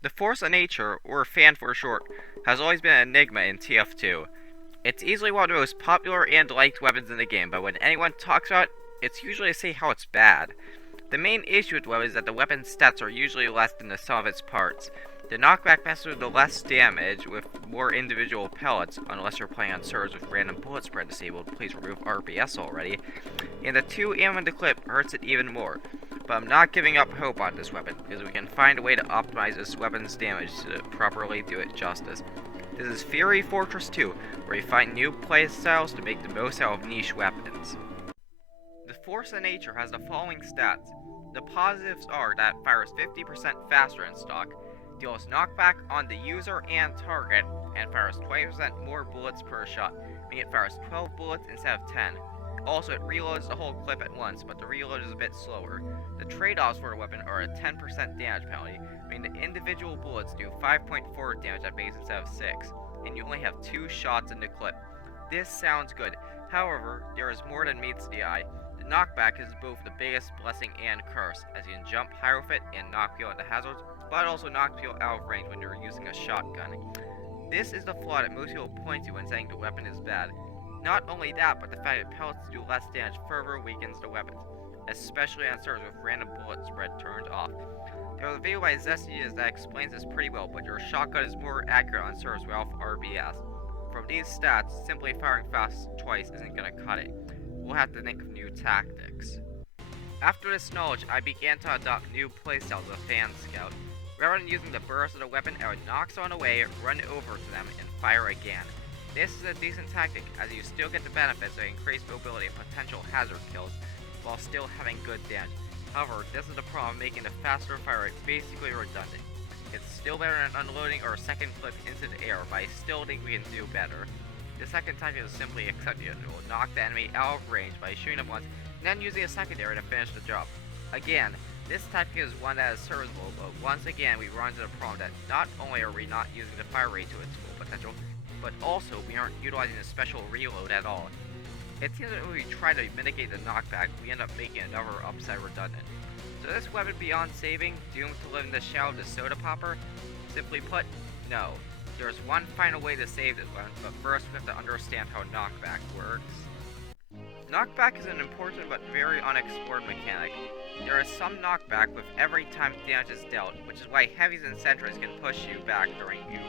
The force of nature, or fan for short, has always been an enigma in TF2. It's easily one of the most popular and liked weapons in the game, but when anyone talks about it, it's usually to say how it's bad. The main issue with the weapon is that the weapon's stats are usually less than the sum of its parts. The knockback messes with the less damage with more individual pellets, unless you're playing on servers with random bullet spread disabled, please remove RBS already. And the 2 ammo in the clip hurts it even more. But I'm not giving up hope on this weapon, because we can find a way to optimize this weapon's damage to properly do it justice. This is Fury Fortress 2, where you find new playstyles to make the most out of niche weapons. The Force of Nature has the following stats. The positives are that it fires 50% faster in stock, deals knockback on the user and target, and fires 20% more bullets per shot, meaning it fires 12 bullets instead of 10. Also, it reloads the whole clip at once, but the reload is a bit slower. The trade-offs for the weapon are a 10% damage penalty, meaning the individual bullets do 5.4 damage at base instead of 6, and you only have 2 shots in the clip. This sounds good, however, there is more than meets the eye. The knockback is both the biggest blessing and curse, as you can jump higher with it and knock people into hazards, but it also knocks people out of range when you're using a shotgun. This is the flaw that most people point to when saying the weapon is bad. Not only that, but the fact that pellets do less damage further weakens the weapons, especially on servers with random bullet spread turned off. There was a video by Zestius that explains this pretty well, but your shotgun is more accurate on servers without RBS. From these stats, simply firing fast twice isn't going to cut it. We'll have to think of new tactics. After this knowledge, I began to adopt new playstyles of Fan Scout. Rather than using the burst of the weapon, I would knock someone away, run over to them, and fire again. This is a decent tactic, as you still get the benefits of increased mobility and potential hazard kills, while still having good damage. However, this is the problem of making the faster fire rate basically redundant. It's still better than unloading our second clip into the air, but I still think we can do better. The second tactic is simply accept it. It will knock the enemy out of range by shooting them once, and then using a secondary to finish the job. Again, this tactic is one that is serviceable, but once again we run into the problem that not only are we not using the fire rate to its full potential, but also we aren't utilizing the special reload at all. It seems that when we try to mitigate the knockback, we end up making another upside redundant. So this weapon beyond saving, doomed to live in the shadow of the soda popper? Simply put, no. There's one final way to save this weapon, but first we have to understand how knockback works. Knockback is an important but very unexplored mechanic. There is some knockback with every time damage is dealt, which is why heavies and sentries can push you back during Uber.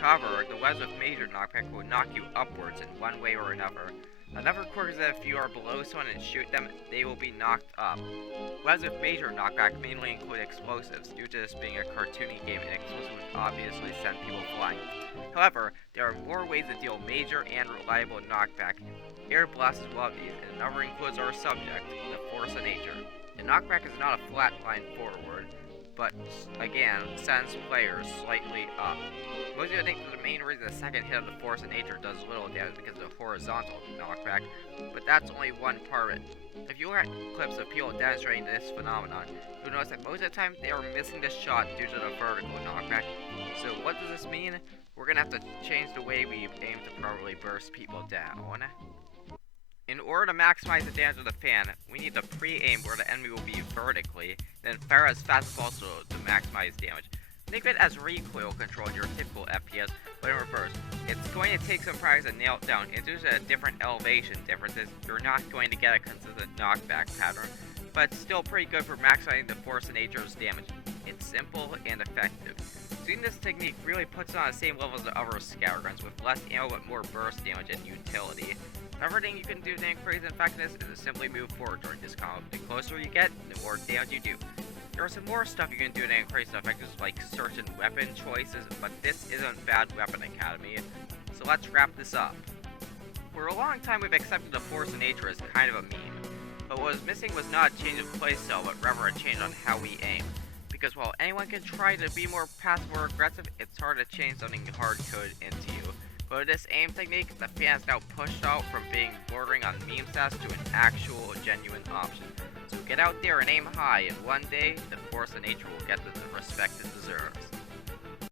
However, the webs with major knockback will knock you upwards in one way or another. Another quirk is that if you are below someone and shoot them, they will be knocked up. Webs with major knockback mainly include explosives, due to this being a cartoony game and explosives would obviously send people flying. However, there are more ways to deal major and reliable knockback. Air Blast is one of these, and another includes our subject, the Force of Nature. The knockback is not a flat line forward, but again, sends players slightly up. Most people think that the main reason the second hit of the Force of Nature does little damage is because of the horizontal knockback, but that's only one part of it. If you look at clips of people demonstrating this phenomenon, you'll notice that most of the time they are missing the shot due to the vertical knockback. So what does this mean? We're gonna have to change the way we aim to properly burst people down. In order to maximize the damage of the fan, we need to pre-aim where the enemy will be vertically, then fire as fast as possible to maximize damage. Think of it as recoil control in your typical FPS, but in reverse. It's going to take some practice to nail it down, and due to different elevation differences, you're not going to get a consistent knockback pattern, but it's still pretty good for maximizing the Force of Nature's damage. It's simple and effective. Doing this technique really puts it on the same level as the other scatter guns, with less ammo but more burst damage and utility. Another thing you can do to increase effectiveness is to simply move forward during this combo. The closer you get, the more damage you do. There are some more stuff you can do to increase effectiveness, like certain weapon choices, but this isn't Bad Weapon Academy, so let's wrap this up. For a long time we've accepted the Force of Nature as kind of a meme, but what was missing was not a change of playstyle, but rather a change on how we aim. Because while anyone can try to be more passive or aggressive, it's hard to change something hard-coded into you. But with this aim technique, the fan is now pushed out from being bordering on meme stats to an actual, genuine option. So get out there and aim high, and one day, the Force of Nature will get the respect it deserves.